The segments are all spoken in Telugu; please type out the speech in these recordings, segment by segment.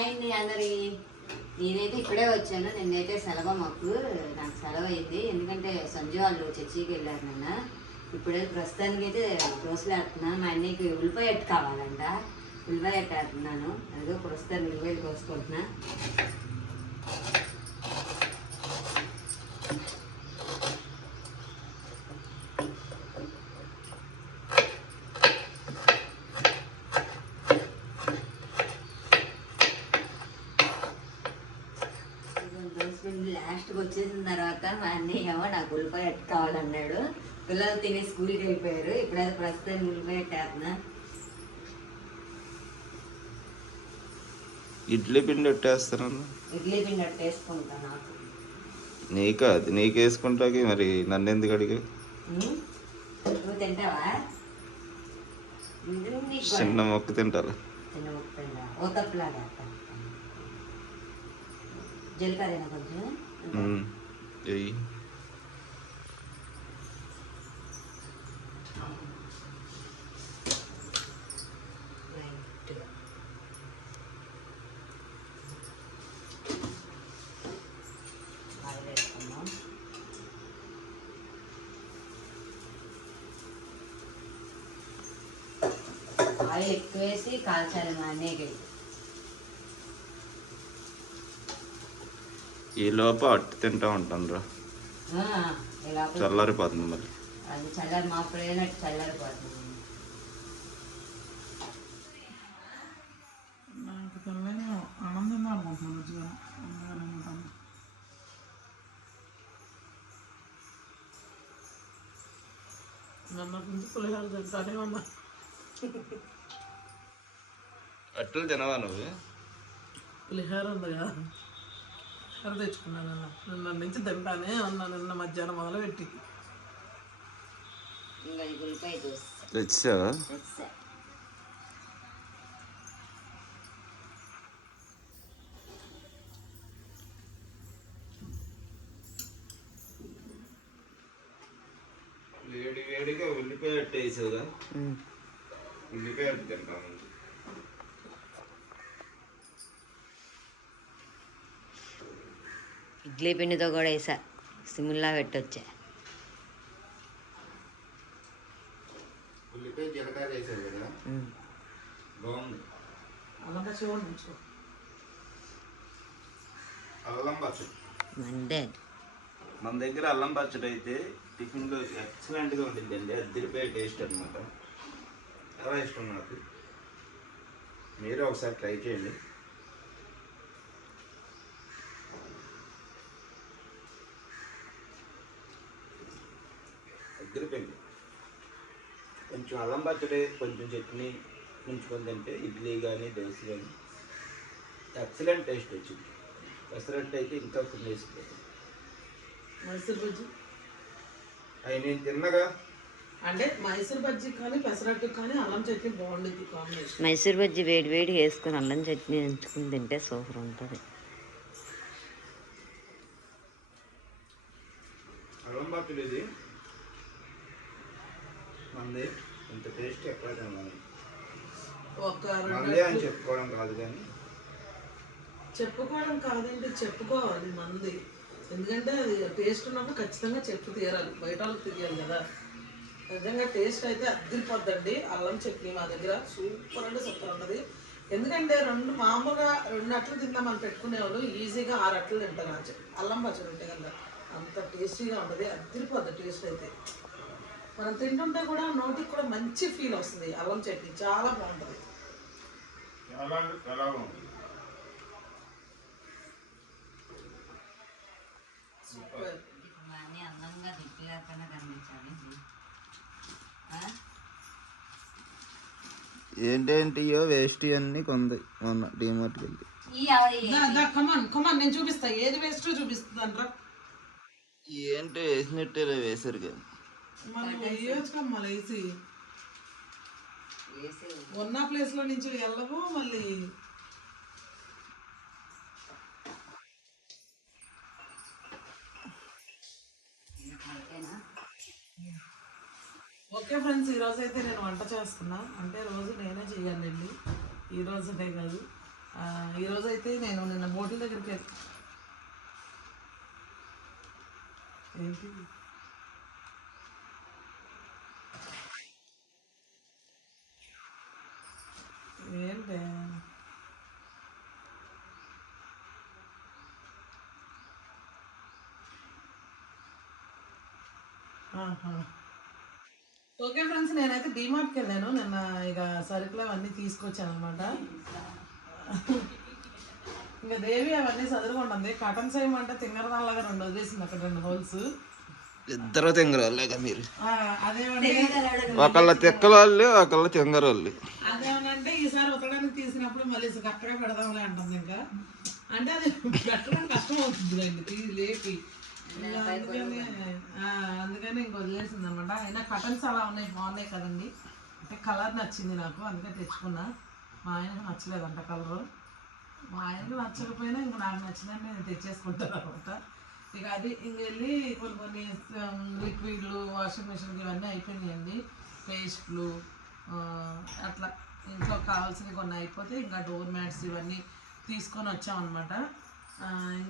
హాయ్ అండి అందరి. నేనైతే ఇప్పుడే వచ్చాను నిన్నైతే సెలవు మాకు నాకు సెలవు అయింది ఎందుకంటే సంజు వాళ్ళు చర్చికి వెళ్ళారు నిన్న. ఇప్పుడే ప్రస్తుతానికి అయితే దోశలు వేస్తున్నాను మా అన్నయ్యకి ఉల్లిపాయ ఎట్టు కావాలంట. ఉల్లిపాయ ఎట్టు వేస్తున్నాను అదిగో ప్రస్తుతానికి ఉల్లిపాయలు కోసుకుంటున్నా లాస్ట్కి వచ్చేసిన తర్వాత మా అన్నయ్య ఏమో నాకు ఉల్లిపాయ ఎట్టు కావాలన్నాడు పిల్లలు తిని స్కూల్కి వెళ్ళిపోయారు ఇప్పుడైతే ప్రస్తుతం ఉల్లిపాయ ఎట్టేస్తున్నా ఇడ్లీ పిండి పెట్టేస్తాను ఇడ్లీ పిండి నాకు. నీకా? అది నీకు వేసుకుంటాకి మరి నన్ను ఎందుకు అడిగా? నువ్వు తింటావా. చిన్న మొక్క తింటారు? చిన్న జీలకర్ర కొంచెం. ఆయిల్ ఎక్కువ వేసి కాల్చాలి మా అన్నయ్యకి. ఈ లోప అట్టు తింటా ఉంటాను రా చల్లారిపోతుంది మళ్ళీ. అది చల్లారి మా ప్రేనట్టు చల్లారిపోతుంది. ఆనందంగా అనుకుంటున్నాను నన్న పులిహార తింటానే ఉన్నా. అట్లు తినవా నువ్వు? పులిహార ఉందిగా పులిహార తెచ్చుకున్నాను అన్న నిన్న నుంచి తింటానే ఉన్నా. నిన్న మధ్యాహ్నం మొదలు పెట్టి. తెచ్చావా. వేడి వేడిగా ఉల్లిపాయ ఉమ్. ఉల్లిపాయ అట్టు ఇడ్లీ పిండితో కూడా వేసా సిమ్లా పెట్టొచ్చా. ఉల్లిపాయ జీలకర్ర వేసావు కదా. బాగుంది. అల్లం పచ్చి పచ్చడి. మండే. మన దగ్గర అల్లం పచ్చడి అయితే టిఫిన్లో ఎక్సలెంట్గా ఉంటుందండి అద్దరిపోయే టేస్ట్ అనమాట చాలా ఇష్టం నాకు. మీరు ఒకసారి ట్రై చేయండి. అద్దరిపోయింది కొంచెం అల్లం పచ్చడి కొంచెం చట్నీ ఉంచుకొని తింటే ఇడ్లీ కానీ దోశ కానీ ఎక్సలెంట్ టేస్ట్ వచ్చింది. పెసరట్టు అయితే ఇంకా వేసిపోతుంది మైసూర్ బజ్జీ? అవి నేను తిన్నగా. అంటే మైసూర్ బజ్జీ కానీ పెసరట్టు కానీ అల్లం చట్నీ బాగుండేది కాంబినేషన్. మైసూర్ బజ్జి వేడి వేడి వేసుకొని అల్లం చట్నీ ఎంచుకుని తింటే సూపర్ ఉంటుంది. అల్లం పచ్చడి ఇది. మంది ఇంత టేస్ట్ ఎక్కడ తిన్నాను మందే అని చెప్పుకోవడం కాదు కానీ. చెప్పుకోవడం కాదండి చెప్పుకోవాలి మంది. ఎందుకంటే అది టేస్ట్ ఉన్నప్పుడు ఖచ్చితంగా చెప్పు తీరాలి. బయట వాళ్ళకి తెలియాలి కదా. నిజంగా టేస్ట్ అయితే అద్దరిపోద్దండి అల్లం చట్నీ మా దగ్గర సూపర్ అంటే సూపర్ ఉంటుంది. ఎందుకంటే రెండు మామూలుగా రెండు అట్లు తిందామని పెట్టుకునేవాళ్ళు ఈజీగా ఆరు అట్లు తింటారు. అల్లం పచ్చడి ఉంటే కనుక అంత టేస్టీగా ఉంటుంది. అద్దరిపోద్ది టేస్ట్ అయితే. మనం తింటుంటే కూడా నోటికి కూడా మంచి ఫీల్ వస్తుంది. అల్లం చట్నీ చాలా బాగుంటుంది. సూపర్. అందంగా దిప్పు లేకుండా కనిపించాలి ఏంటేంటియో వేస్ట్ అన్నీ కొంది మొన్న డిమార్ట్కి వెళ్ళి. కమాన్ కమాన్ నేను చూపిస్తా. ఏది వేస్ట్ చూపిస్తాను రా ఏంటో వేసినట్టే వేసారు కదా మనం వేయచ్చు మళ్ళీ వేసి ఉన్న ప్లేస్లో నుంచి వెళ్ళవు మళ్ళీ ఓకే ఫ్రెండ్స్ ఈ రోజు అయితే నేను వంట చేస్తున్నా. అంటే రోజు నేనే చేయాలండి. ఈ రోజునే కాదు. ఈరోజు అయితే నేను నిన్న బోట్ల దగ్గరికి ఏంటి? ఓకే ఫ్రెండ్స్ నేనైతే డిమార్ట్కి వెళ్ళాను. నిన్న ఇక సరుకులు అవన్నీ తీసుకొచ్చాను అనమాట ఇంకా దేవి అవన్నీ చదువుకుంటుంది. కటన్ చేయమంటే తింగరదాల్లాగా రెండు వదిలేసింది అక్కడ రెండు హోల్స్. ఇద్దరు తింగరోళ్ళేగా మీరు. ఒకళ్ళ తిక్కలోళ్ళు ఒకళ్ళ తింగరోళ్ళు. అదేమనంటే ఈసారి ఉతకడానికి తీసినప్పుడు మళ్ళీ అక్కడే పెడదాంలే అంటుంది ఇంకా. అంటే అది పెట్టడం కష్టం అవుతుంది అండి తీసి లేపి. అందుకని అందుకని ఇంక వదిలేసింది అనమాట అయినా కటన్స్ అలా ఉన్నాయి బాగున్నాయి కదండి. అంటే కలర్ నచ్చింది నాకు అందుకే తెచ్చుకున్నా. మా ఆయనకు నచ్చలేదంట కలరు. మా ఆయనకు నచ్చకపోయినా ఇంక నాకు నచ్చిందని నేను తెచ్చేసుకుంటాను అనమాట. ఇక అది ఇంక వెళ్ళి కొన్ని కొన్ని లిక్విడ్లు వాషింగ్ మిషన్కి ఇవన్నీ అయిపోయినాయండి. పేస్ట్లు అట్లా ఇంట్లో కావాల్సినవి కొన్ని అయిపోతే ఇంకా డోర్ మ్యాట్స్ ఇవన్నీ తీసుకొని వచ్చామన్నమాట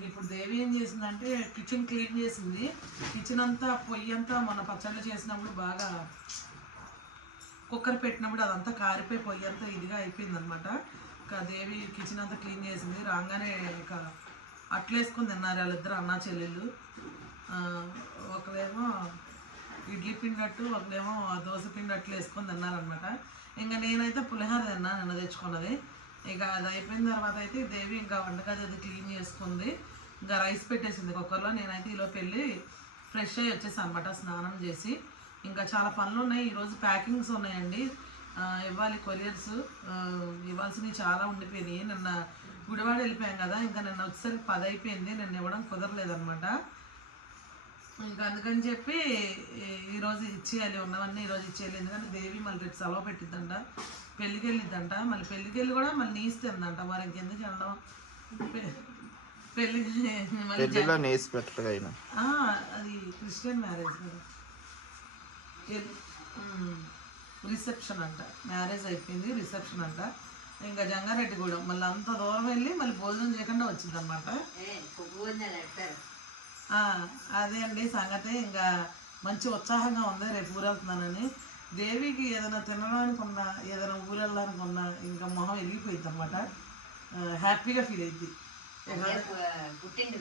ఇప్పుడు దేవి ఏం చేసిందంటే కిచెన్ క్లీన్ చేసింది. కిచెన్ అంతా పొయ్యి అంతా మన పచ్చళ్ళు చేసినప్పుడు బాగా కుక్కర్ పెట్టినప్పుడు అదంతా కారిపోయి పొయ్యి అంతా ఇదిగా అయిపోయింది అనమాట ఇంకా దేవి కిచెన్ అంతా క్లీన్ చేసింది. రాగానే ఇక అట్లేసుకుని తిన్నారు వాళ్ళిద్దరు అన్న చెల్లెళ్ళు. ఒకరేమో ఇడ్లీ పిండి అట్టు ఒకరేమో దోశ పిండి అట్లు వేసుకొని తిన్నారనమాట ఇంకా నేనైతే పులిహోర తిన్నాను నిన్న తెచ్చుకున్నది. ఇక అది అయిపోయిన తర్వాత అయితే దేవి ఇంకా వంటగది అది క్లీన్ చేసుకుంది ఇంకా రైస్ పెట్టేసింది కుక్కర్లో. నేనైతే ఈలోపు వెళ్ళి ఫ్రెష్ అయ్యి వచ్చేసాను అనమాట స్నానం చేసి. ఇంకా చాలా పనులు ఉన్నాయి. ఈరోజు ప్యాకింగ్స్ ఉన్నాయండి. ఇవ్వాలి కొరియర్స్. ఇవ్వాల్సినవి చాలా ఉండిపోయినాయి. నిన్న గుడివాడ వెళ్ళిపోయాం కదా. ఇంకా నిన్న వచ్చేసరికి పది అయిపోయింది. నిన్న ఇవ్వడం కుదరలేదనమాట ఇంకా అందుకని చెప్పి ఈరోజు ఇచ్చేయాలి. ఉన్నవన్నీ ఈరోజు ఇచ్చేయాలి. ఎందుకంటే దేవి మళ్ళీ రేపు సెలవు పెట్టిద్దంట. పెళ్ళికి వెళ్ళిద్దంట మళ్ళీ పెళ్ళికి వెళ్ళి కూడా మళ్ళీ నీస్తుందంట మరి ఇంకెందుకు వెళ్ళడం పె- పెళ్ళికి మళ్ళీ జ- పెళ్ళిలో నేసి పెట్టగా అయినా. ఆ, అది క్రిస్టియన్ మ్యారేజ్ కదా. రిసెప్షన్ అంట. మ్యారేజ్ అయిపోయింది రిసెప్షన్ అంట. ఇంకా జంగారెడ్డిగూడెం మళ్ళీ అంత దూరం వెళ్ళి మళ్ళీ భోజనం చేయకుండా వచ్చింది అనమాట అదే అండి సంగతి. ఇంకా మంచి ఉత్సాహంగా ఉంది. రేపు ఊరు వెళ్తున్నానని దేవికి ఏదైనా తినడానికి ఉన్నా ఏదైనా ఊరు వెళ్ళడానికి ఉన్నా ఇంకా మొహం వెళ్ళిపోయింది అనమాట హ్యాపీగా ఫీల్ అయింది పుట్టింటి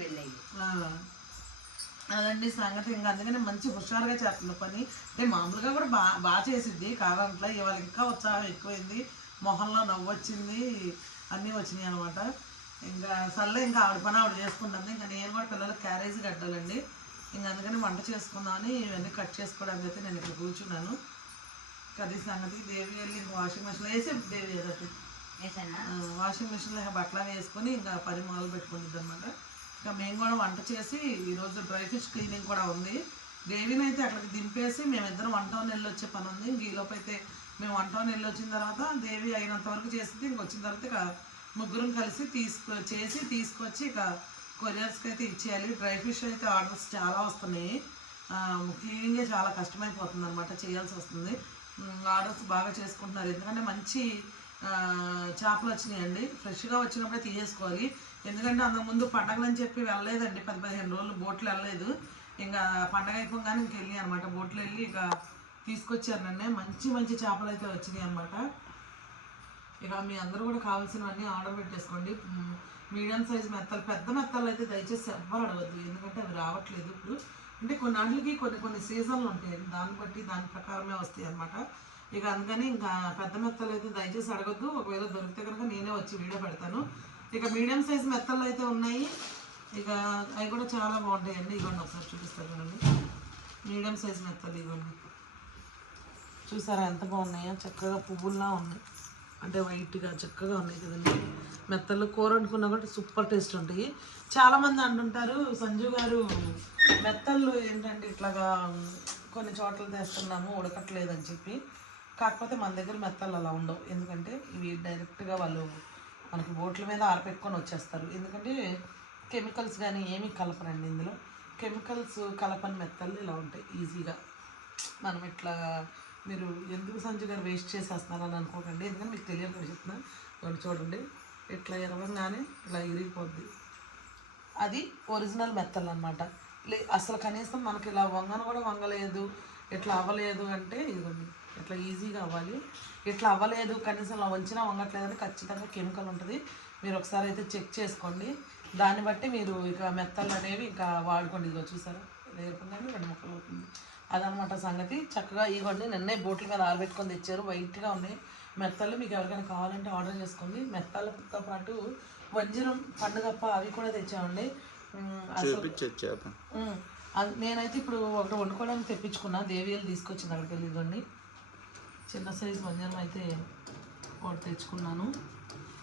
అదండి సంగతి. ఇంకా అందుకని మంచి హుషారుగా చేస్తుంది పని. అంటే మామూలుగా కూడా బాగా బాగా చేసిద్ది. కాదంట్లో ఇవాళ ఇంకా ఉత్సాహం ఎక్కువైంది. మొహంలో నవ్వు వచ్చింది అన్నీ వచ్చినాయి అనమాట ఇంకా సర్లే ఇంకా ఆవిడ పని ఆవిడ చేసుకుంటుంది. ఇంకా నేను కూడా పిల్లలకి క్యారేజ్ కట్టాలండి. ఇంకా అందుకని వంట చేసుకుందామని ఇవన్నీ కట్ చేసుకోవడానికి అయితే నేను ఇక్కడ కూర్చున్నాను. కది సంగతి దేవి వెళ్ళి ఇంకా వాషింగ్ మిషన్లో వేసి దేవి ఏదటి వాషింగ్ మిషన్లో బట్టలు వేసుకొని ఇంకా పని మొదలు పెట్టుకుంటుంది అనమాట ఇంకా మేము కూడా వంట చేసి ఈరోజు డ్రై ఫిష్ క్లీనింగ్ కూడా ఉంది. దేవిని అయితే అక్కడికి దింపేసి మేమిద్దరం వన్ టౌన్ వెళ్ళి వచ్చే పని ఉంది. ఇంక ఈలోపు అయితే మేము వన్ టౌన్ వెళ్ళి వచ్చిన తర్వాత దేవి అయినంత వరకు చేసింది ఇంక వచ్చిన తర్వాత ఇక ముగ్గురం కలిసి తీసుకు చేసి తీసుకొచ్చి ఇక కొరియర్స్కి అయితే ఇచ్చేయాలి. డ్రై ఫిష్ అయితే ఆర్డర్స్ చాలా వస్తున్నాయి. క్లీనింగే చాలా కష్టమైపోతుంది అనమాట చేయాల్సి వస్తుంది. ఆర్డర్స్ బాగా చేసుకుంటున్నారు. ఎందుకంటే మంచి చేపలు వచ్చినాయండి. ఫ్రెష్గా వచ్చినప్పుడే తీసేసుకోవాలి. ఎందుకంటే అంతకుముందు పండగలని చెప్పి వెళ్ళలేదండి. పది పదిహేను రోజులు బోట్లు వెళ్ళలేదు. ఇంకా పండగ అయిపోగానే ఇంక వెళ్ళి అనమాట బోట్లు వెళ్ళి ఇక తీసుకొచ్చారు నన్నే. మంచి మంచి చేపలు అయితే వచ్చినాయి అనమాట ఇక మీ అందరూ కూడా కావాల్సినవన్నీ ఆర్డర్ పెట్టేసుకోండి. మీడియం సైజ్ మెత్తలు పెద్ద మెత్తలు అయితే దయచేసి ఎవ్వరు అడగద్దు. ఎందుకంటే అవి రావట్లేదు ఇప్పుడు. అంటే కొన్నాళ్ళకి కొన్ని కొన్ని సీజన్లు ఉంటాయి. దాన్ని బట్టి దాని ప్రకారమే వస్తాయి అనమాట ఇక అందుకని ఇంకా పెద్ద మెత్తలు అయితే దయచేసి అడగద్దు. ఒకవేళ దొరికితే కనుక నేనే వచ్చి వీడియో పెడతాను. ఇక మీడియం సైజ్ మెత్తలు అయితే ఉన్నాయి. ఇక అవి కూడా చాలా బాగుంటాయండి. ఇవ్వండి ఒకసారి చూపిస్తాను చూడండి. మీడియం సైజ్ మెత్తలు ఇవ్వండి చూసారా ఎంత బాగున్నాయో? చక్కగా పువ్వుల్లా ఉన్నాయి అంటే వైట్గా చక్కగా ఉన్నాయి కదండి. మెత్తలు కూర వండుకున్నా కూడా సూపర్ టేస్ట్ ఉంటాయి. చాలామంది అంటుంటారు సంజు గారు మెత్తళ్ళు ఏంటంటే ఇట్లాగా కొన్ని చోట్ల తెస్తున్నాము ఉడకట్లేదని చెప్పి. కాకపోతే మన దగ్గర మెత్తలు అలా ఉండవు. ఎందుకంటే ఇవి డైరెక్ట్గా వాళ్ళు మనకి బోట్ల మీద ఆరపెట్టుకొని వచ్చేస్తారు. ఎందుకంటే కెమికల్స్ కానీ ఏమీ కలపరండి ఇందులో. కెమికల్స్ కలపని మెత్తలు ఇలా ఉంటాయి ఈజీగా. మనం ఇట్లా మీరు ఎందుకు సంజు గారు వేస్ట్ చేసేస్తున్నారని అనుకోకండి. ఎందుకంటే మీకు తెలియకుండా చెప్తున్నాను ఇదిగోండి చూడండి. ఇట్లా ఎరవంగానే ఇలా ఇరిగిపోద్ది. అది ఒరిజినల్ మెత్తలు అనమాట అసలు కనీసం మనకి ఇలా వంగను కూడా వంగలేదు ఇట్లా అవ్వలేదు అంటే ఇదిగోండి ఇట్లా ఈజీగా అవ్వాలి. ఇట్లా అవ్వలేదు కనీసం ఇలా వంచినా వంగట్లేదని ఖచ్చితంగా కెమికల్ ఉంటుంది. మీరు ఒకసారి అయితే చెక్ చేసుకోండి. దాన్ని బట్టి మీరు ఇక మెత్తలు అనేవి ఇంకా వాడుకోండి. ఇదిగో చూసారా? లేకుండానే రెండు ముక్కలు అవుతుంది. అదనమాట సంగతి. చక్కగా ఇవ్వండి నిన్నే బోట్ల మీద ఆరబెట్టుకొని తెచ్చారు. వైట్గా ఉన్నాయి. మెత్తలు మీకు ఎవరికైనా కావాలంటే ఆర్డర్ చేసుకోండి. మెత్తలతో పాటు వంజరం పండుగప్ప అవి కూడా తెచ్చామండి. చూపించచ్చు చేప. నేనైతే ఇప్పుడు ఒకటి వండుకోవడానికి తెప్పించుకున్నా. దేవియలు తీసుకొచ్చింది అక్కడికి వెళ్ళి ఇదిగోండి. చిన్న సైజు వంజరం అయితే ఒకటి తెచ్చుకున్నాను.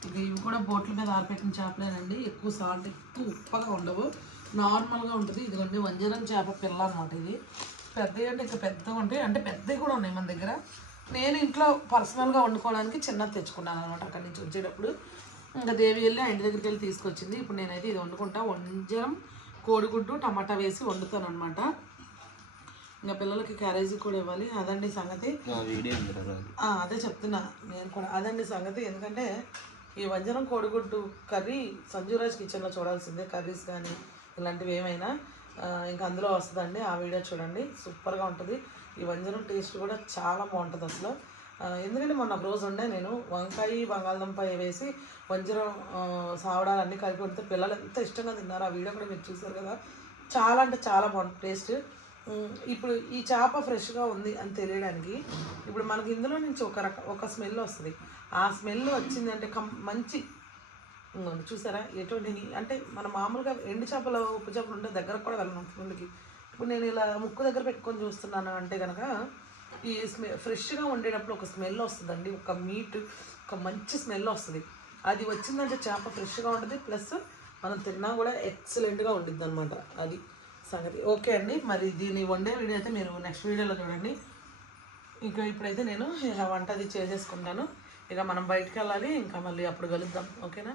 ఇక ఇవి కూడా బోట్ల మీద ఆరపెట్టిన చేపలేనండి. ఎక్కువ సాల్ట్ ఎక్కువ ఉప్పగా ఉండవు. నార్మల్గా ఉంటుంది. ఇదిగోండి వంజరం చేప పిల్ల అనమాట ఇది. పెద్దవి అంటే ఇంకా పెద్దగా ఉంటాయి. అంటే పెద్దవి కూడా ఉన్నాయి మన దగ్గర. నేను ఇంట్లో పర్సనల్గా వండుకోవడానికి చిన్నది తెచ్చుకున్నాను అనమాట అక్కడి నుంచి వచ్చేటప్పుడు. ఇంకా దేవి వెళ్ళి ఇంటి దగ్గరికి వెళ్ళి తీసుకొచ్చింది. ఇప్పుడు నేనైతే ఇది వండుకుంటా. వంజరం కోడిగుడ్డు టమాటా వేసి వండుతాను అనమాట ఇంకా పిల్లలకి క్యారేజీ కూడా ఇవ్వాలి. అదండి సంగతి. అదే. చెప్తున్నా. నేను కూడా అదండి సంగతి. ఎందుకంటే ఈ వంజనం కోడిగుడ్డు కర్రీ సంజురాజ్ కిచెన్లో చూడాల్సిందే. కర్రీస్ కానీ ఇలాంటివి ఏమైనా ఇంకా అందులో వస్తుందండి. ఆ వీడియో చూడండి. సూపర్గా ఉంటుంది. ఈ వంజనం టేస్ట్ కూడా చాలా బాగుంటుంది అసలు. ఎందుకంటే మొన్న ఒక రోజు ఉండే నేను వంకాయ బంగాళదుంప వేసి వంజరం సావడాలన్నీ సావడాలు అన్నీ కలిపి ఉంటే పిల్లలు ఎంత ఇష్టంగా తిన్నారు ఆ వీడియో కూడా మీరు చూసారు కదా. చాలా అంటే చాలా బాగుంటుంది టేస్ట్. ఇప్పుడు ఈ చేప ఫ్రెష్గా ఉంది అని తెలియడానికి ఇప్పుడు మనకి ఇందులో నుంచి ఒక రక ఒక స్మెల్ వస్తుంది. ఆ స్మెల్ వచ్చిందంటే కం మంచి చూసారా ఎటువంటి అంటే మన మామూలుగా ఎండు చేపలు ఉప్పు చేపలు ఉంటే దగ్గరకు కూడా వెళ్ళను ముందుకి. ఇప్పుడు నేను ఇలా ముక్కు దగ్గర పెట్టుకొని చూస్తున్నాను అంటే కనుక ఈ స్మె ఫ్రెష్గా ఉండేటప్పుడు ఒక స్మెల్ వస్తుందండి. ఒక మీట్ ఒక మంచి స్మెల్ వస్తుంది. అది వచ్చిందంటే చేప ఫ్రెష్గా ఉంటుంది. ప్లస్ మనం తిన్నా కూడా ఎక్సలెంట్గా ఉండిద్ది అనమాట అది సంగతి. ఓకే అండి. మరి దీన్ని వండే వీడియో అయితే మీరు నెక్స్ట్ వీడియోలో చూడండి. ఇంకా ఇప్పుడైతే నేను వంట అది చేసేసుకుంటాను. ఇక మనం బయటికి వెళ్ళాలి. ఇంకా మళ్ళీ అప్పుడు కలుద్దాం. ఓకేనా?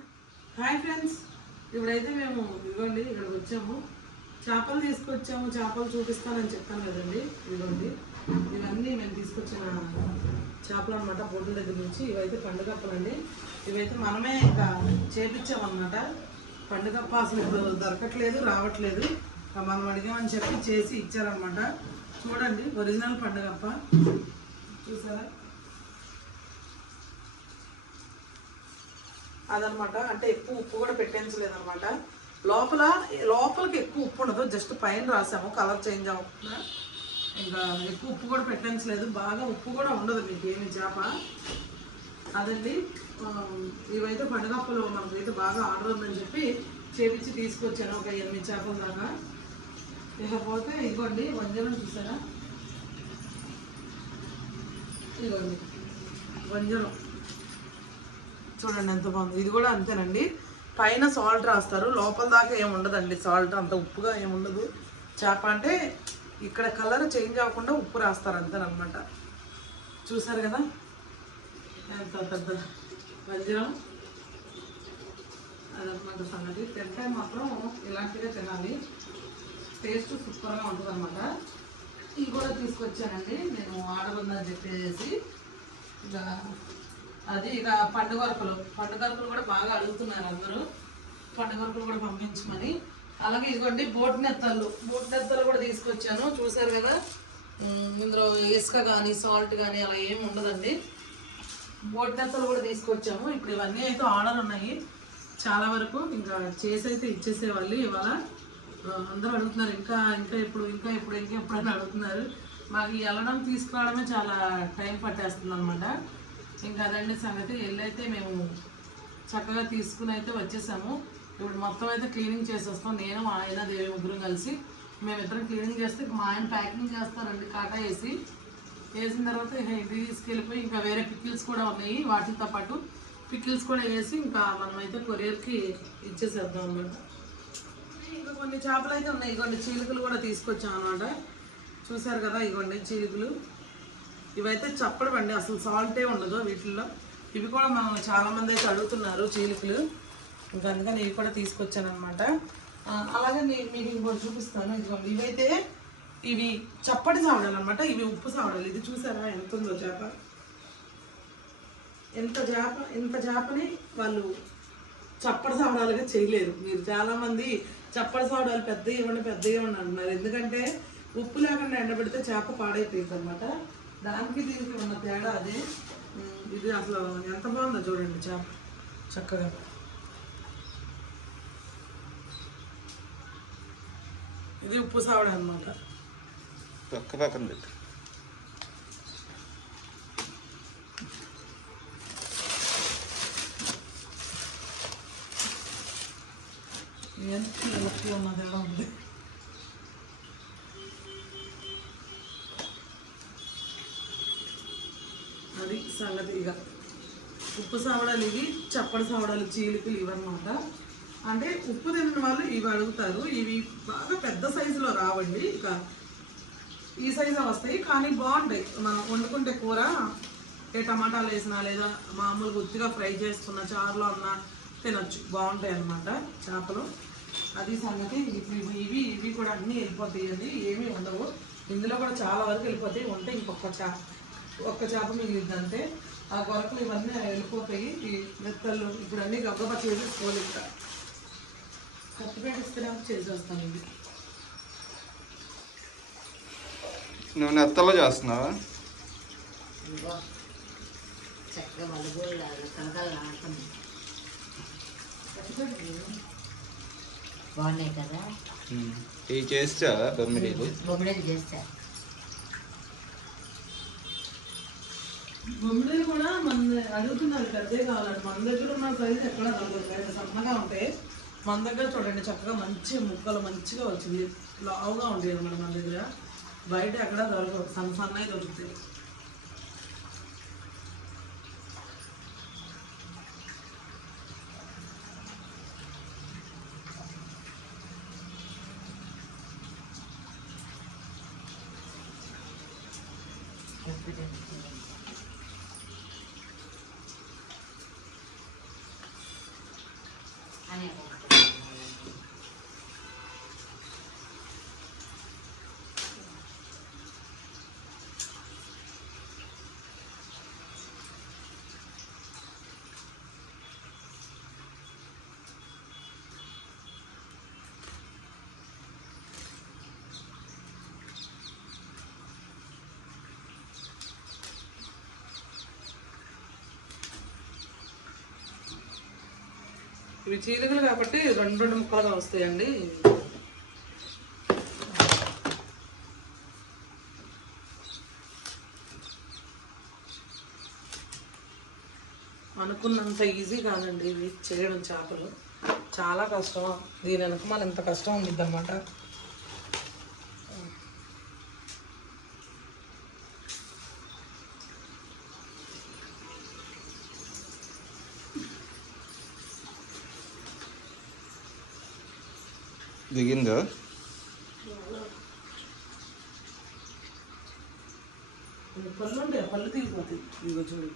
Hi friends. ఇప్పుడైతే మేము ఇదిగోండి ఇక్కడికి వచ్చాము. చేపలు తీసుకొచ్చాము. చేపలు చూపిస్తానని చెప్పాను కదండి. ఇదిగోండి. ఇవన్నీ మేము తీసుకొచ్చిన చేపలు అనమాట బోర్డుల దగ్గర నుంచి. ఇవైతే పండుగప్పలండి ఇవైతే మనమే ఇంకా చేపించామన్నమాట. పండుగప్ప అసలు ఇప్పుడు దొరకట్లేదు రావట్లేదు. మనం అడిగామని చెప్పి చేసి ఇచ్చారనమాట చూడండి ఒరిజినల్ పండుగప్ప చూసారా? అదనమాట అంటే ఎక్కువ ఉప్పు కూడా పెట్టించలేదనమాట లోపల లోపలికి ఎక్కువ ఉప్పు ఉండదు. జస్ట్ పైన రాసాము కలర్ చేంజ్ అవ్వకుండా. ఇంకా ఎక్కువ ఉప్పు కూడా పెట్టించలేదు బాగా ఉప్పు కూడా ఉండదు మీకు ఏమి చేప. అదండి ఇవైతే పండుగప్పులు మనకైతే బాగా ఆర్డర్ ఉందని చెప్పి చేపించి తీసుకొచ్చాను ఒక ఎనిమిది చేపల దాకా. ఇకపోతే ఇదిగోండి వంజనం చూసారా? ఇదిగోండి వంజనం చూడండి ఎంత బాగుంది. ఇది కూడా అంతేనండి. పైన సాల్ట్ రాస్తారు. లోపల దాకా ఏమి ఉండదండి సాల్ట్. అంత ఉప్పుగా ఏమి ఉండదు. చేప అంటే ఇక్కడ కలర్ చేంజ్ అవ్వకుండా ఉప్పు రాస్తారు అంతేనమాట చూసారు కదా? ఎంత పెద్ద వజ్రం. అదనమాట సంగతి. తింటే మాత్రం ఇలాంటివే తినాలి. టేస్ట్ సూపర్గా ఉంటుంది అనమాట ఇవి కూడా తీసుకొచ్చానండి. నేను ఆర్డర్ ఉందని చెప్పేసి. ఇక అది ఇక పండుగరకులు పండుగరకులు కూడా బాగా అడుగుతున్నారు అందరూ. పండుగరకులు కూడా పంపించమని. అలాగే ఇదిగోండి బోట్ నెత్తళ్ళు. బోట్ నెత్తలు కూడా తీసుకొచ్చాను. చూసారు కదా? ఇందులో ఇసుక కానీ సాల్ట్ కానీ అలా ఏమి ఉండదండి. బోట్ నెత్తలు కూడా తీసుకొచ్చాము. ఇప్పుడు ఇవన్నీ అయితే ఆర్డర్ ఉన్నాయి. చాలా వరకు ఇంకా చేసైతే ఇచ్చేసేవాళ్ళు ఇవాళ. అందరూ అడుగుతున్నారు ఇంకా ఇంకా ఎప్పుడు ఇంకా ఎప్పుడు ఇంకా ఎప్పుడైనా అడుగుతున్నారు. మాకు వెళ్ళడం తీసుకురావడమే చాలా టైం పట్టేస్తుంది అనమాట ఇంకా అదండి సంగతి. వెళ్ళైతే మేము చక్కగా తీసుకుని అయితే వచ్చేసాము. ఇప్పుడు మొత్తం అయితే క్లీనింగ్ చేసేస్తాం. నేను మా ఆయన దేవి ముగ్గురం కలిసి మేమిద్దరం క్లీనింగ్ చేస్తే మా ఆయన ప్యాకింగ్ చేస్తారండి కాటా వేసి. వేసిన తర్వాత ఇంటికి తీసుకెళ్ళిపోయి ఇంకా వేరే పిక్కిల్స్ కూడా ఉన్నాయి. వాటితో పాటు పిక్కిల్స్ కూడా వేసి ఇంకా మనమైతే కొరియర్కి ఇచ్చేసేద్దాం అన్నమాట. ఇంకా కొన్ని చేపలు అయితే ఉన్నాయి. ఇగోండి చీలికలు కూడా తీసుకొచ్చాం అనమాట చూసారు కదా ఇగోండి చీలికలు. ఇవైతే చప్పడవండి అసలు సాల్టే ఉండదు వీటిల్లో. ఇవి కూడా మనం చాలామంది అయితే అడుగుతున్నారు చీలికలు. ఇంకా అందుకని ఇవి కూడా తీసుకొచ్చాను అనమాట అలాగే నేను మీకు ఇంకోటి చూపిస్తాను. ఇదిగోండి ఇవైతే ఇవి చప్పటి సావడాలు అనమాట ఇవి ఉప్పు సావడాలు ఇది చూసారా? ఎంత ఉందో చేప ఎంత చేప ఎంత చేపని వాళ్ళు చప్పటి సావడాలుగా చేయలేరు. మీరు చాలామంది చప్పటి సావడాలు పెద్ద ఇవ్వండి పెద్ద ఇవ్వండి అంటున్నారు. ఎందుకంటే ఉప్పు లేకుండా ఎండబెడితే చేప పాడైపోయింది అనమాట దానికి దీనికి ఉన్న తేడా అదే. ఇది అసలు ఎంత బాగుందో చూడండి చేప. చక్కగా. ఇది ఉప్పు సావడ అనమాట పక్క పక్కన పెట్టు. ఎంత ఉప్పు ఉన్న తేడా ఉంది. అది సంగతి ఇక. ఉప్పు సావడాలు ఇవి చప్పడి సావడాలు చీలికలు ఇవన్నమాట. అంటే ఉప్పు తిన్న వాళ్ళు ఇవి అడుగుతారు. ఇవి బాగా పెద్ద సైజులో రావండి. ఇక ఈ సైజు వస్తాయి. కానీ బాగుంటాయి. మనం వండుకుంటే కూర ఏ టమాటాలు వేసినా లేదా మామూలుగా గుత్తిగా ఫ్రై చేసుకున్న చారులో అన్నా తినొచ్చు. బాగుంటాయి అన్నమాట చేపలు. అది సంగతి. ఇవి ఇవి కూడా అన్నీ వెళ్ళిపోతాయండి ఏమీ ఉండవు. ఇందులో కూడా చాలా వరకు వెళ్ళిపోతాయి. ఉంటే ఇంకొక చేప ఒక్క చేప మిగిలిద్దంటే అంటే ఆ కొరకలు ఇవన్నీ వెళ్ళిపోతాయి. ఈ మెత్తలు ఇప్పుడు అన్నీ గబ్బగబ్బా చేసేసుకోవాలి ఇంకా నువ్వు నెత్తలో చేస్తున్నావా? బాగున్నాయి కదా? ఇవి చేస్తా బొమ్మిడీలు. బొమ్మిడీలు చేస్తా. బొమ్మిడిలు కూడా మన అడుగుతున్నారు పెద్దవి కావాలంటే. మన దగ్గర ఉన్న సైజు ఎక్కడ? సన్నగా ఉంటాయి మన దగ్గర చూడండి చక్కగా మంచి ముక్కలు మంచిగా వచ్చింది. లావుగా ఉండేది అన్నమాట మన దగ్గర. బయట ఎక్కడ దొరకదు సన్న సన్నవి దొరుకుతాయి. అనే ఇవి చీలికలు కాబట్టి రెండు రెండు ముక్కలుగా వస్తాయండి. అనుకున్నంత ఈజీ కాదండి ఇవి చేయడం చేపలు. చాలా కష్టం. దీని వెనక మన ఎంత కష్టం ఉండిద్ది అనమాట దిగిందా? పళ్ళు ఉంటాయి పళ్ళు తీసిపోతాయి ఇదిగో చూడు.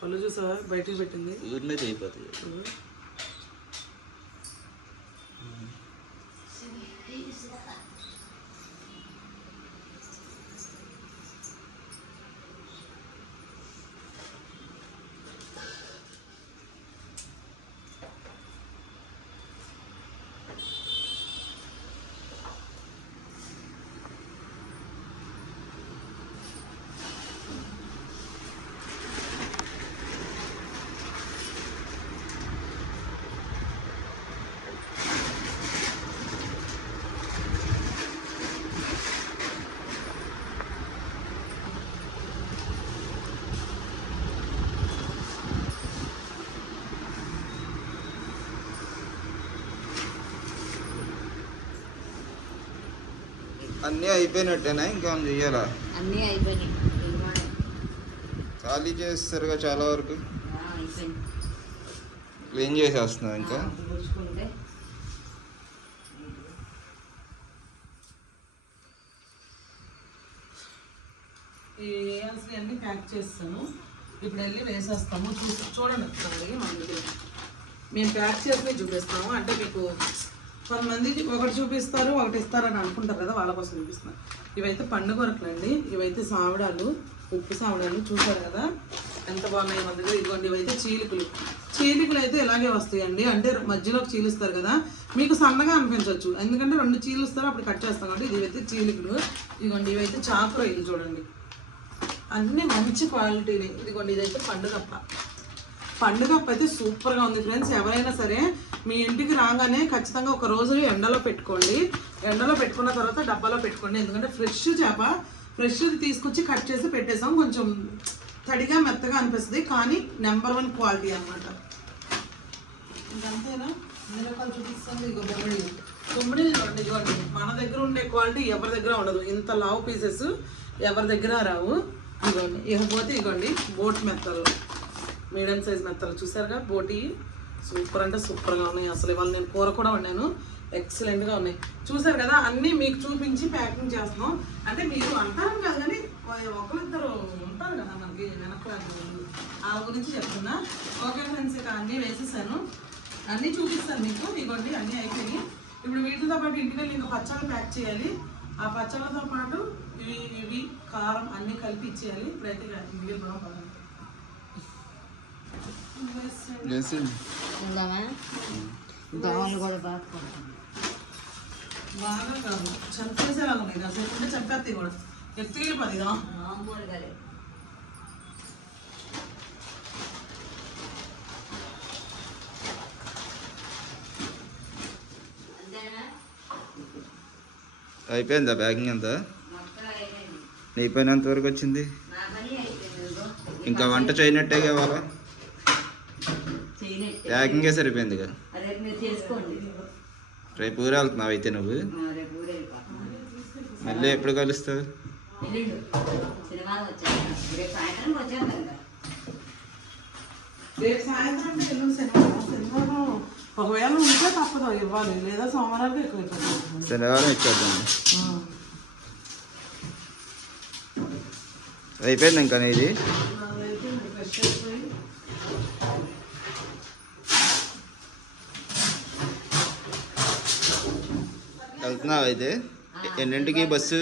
పళ్ళు చూసావా? బయటికి పెట్టింది. ఊరినే అయిపోతాయి అన్నీ అయిపోయినట్టేనా? ఇంకేమైనా చెయ్యాలా? అన్నీ అయిపోయినాయి. ఖాళీ చేస్తారుగా చాలా వరకు? క్లీన్ చేసేస్తున్నావు ఇంకా? వేయాల్సినవన్నీ ప్యాక్ చేస్తాను. ఇప్పుడు వెళ్ళి వేసేస్తాము. చూసి చూడండి. మేము ప్యాక్ చేసి చూపిస్తాము. అంటే మీకు కొంతమందికి ఒకటి చూపిస్తారు ఒకటి ఇస్తారని అనుకుంటారు కదా వాళ్ళ కోసం చూపిస్తున్నారు. ఇవైతే పండుగ వరకులండి. ఇవైతే సావడాలు ఉప్పు సావడాలు చూసారు కదా? ఎంత బాగున్నాయి మన దగ్గర ఇదిగోండి ఇవైతే చీలికలు. చీలికలు అయితే ఇలాగే వస్తాయండి? అంటే మధ్యలోకి చీలిస్తారు కదా మీకు సన్నగా అనిపించవచ్చు. ఎందుకంటే రెండు చీలుస్తారు అప్పుడు కట్ చేస్తాం కాబట్టి ఇది అయితే చీలికలు. ఇదిగోండి ఇవైతే చాకు రొయ్యలు చూడండి. అన్నీ మంచి క్వాలిటీని. ఇదిగోండి ఇదైతే పండుగప్ప పండుగ అయితే సూపర్గా ఉంది ఫ్రెండ్స్. ఎవరైనా సరే మీ ఇంటికి రాగానే ఖచ్చితంగా ఒక రోజు ఎండలో పెట్టుకోండి. ఎండలో పెట్టుకున్న తర్వాత డబ్బాలో పెట్టుకోండి. ఎందుకంటే ఫ్రెష్ చేప ఫ్రెష్ తీసుకొచ్చి కట్ చేసి పెట్టేసాం. కొంచెం తడిగా మెత్తగా అనిపిస్తుంది. కానీ నెంబర్ వన్ క్వాలిటీ అనమాట అంతేనా చూపిస్తుంది. ఇక బొమ్మడి చూడండి మన దగ్గర ఉండే క్వాలిటీ ఎవరి దగ్గర ఉండదు. ఇంత లావు పీసెస్ ఎవరి దగ్గర రావు. ఇగోండి ఇకపోతే ఇగోండి బోట్ మెత్తలు. మీడియం సైజ్ మెత్తలు చూసారుగా? బోటి. సూపర్ అంటే సూపర్గా ఉన్నాయి. అసలు ఇవాళ నేను కూర కూడా వండాను. ఎక్సలెంట్గా ఉన్నాయి. చూసారు కదా అన్నీ మీకు చూపించి ప్యాకింగ్ చేస్తున్నాం. అంటే మీరు అంటారు కాదు కానీ ఒకరిద్దరు ఉంటారు కదా మనకి వెనక ఆ గురించి చెప్తున్నా. ఓకే ఫ్రెండ్స్ ఇక అన్నీ వేసేసాను. అన్నీ చూపిస్తాను మీకు. ఇవ్వండి అన్నీ అయిపోయి ఇప్పుడు వీటితో పాటు ఇంటికి వెళ్ళి ఇంకా పచ్చళ్ళు ప్యాక్ చేయాలి. ఆ పచ్చళ్ళతో పాటు ఇవి ఇవి కారం అన్నీ కలిపి ఇచ్చేయాలి. ఇప్పుడైతే ఇంటికి వెళ్ళిపోవడం ఉందామా దోమలు కూడా బాగా కాదు చంపేసేలాగా ఉన్నాయి కాసేపు ఉంటే చంపేస్తాయి కూడా ఎత్తుకెళ్ళి పదిగా అయిపోయిందా బ్యాగింగ్ అంతా నీ పని ఎంతవరకు వచ్చింది. ఇంకా వంట చేయనట్టే కావాలా. ప్యాకింగే సరిపోయింది కదా. రేపు ఊరు వెళ్తున్నావు అయితే నువ్వు? మళ్ళీ ఎప్పుడు కలుస్తావు? శనివారం ఒకవేళ ఉంటే తప్పదు ఇవ్వాలి. లేదా ఎక్కువ ఇచ్చేద్దాం. అయిపోయింది ఇంకా నీది నాదైతే ఇంకా ఫ్రెష్ అయిపోయి వెళ్తున్నావు అయితే? ఎన్నింటికి బస్సు?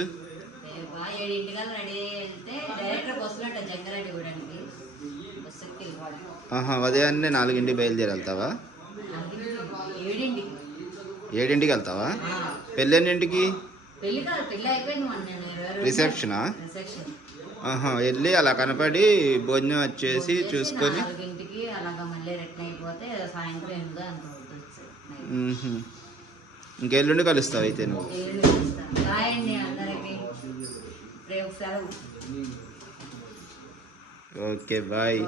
ఉదయాన్నే నాలుగింటికి బయలుదేరి వెళ్తావా? ఏడింటికి. వెళ్తావా? పెళ్ళి ఎన్నింటికి? రిసెప్షనా? రిసెప్షన్. ఆహా వెళ్ళి అలా కనపడి భోజనం వచ్చేసి చూసుకొని ఇంకెల్లుండి కలుస్తావు అయితే నువ్వు. Okay bye.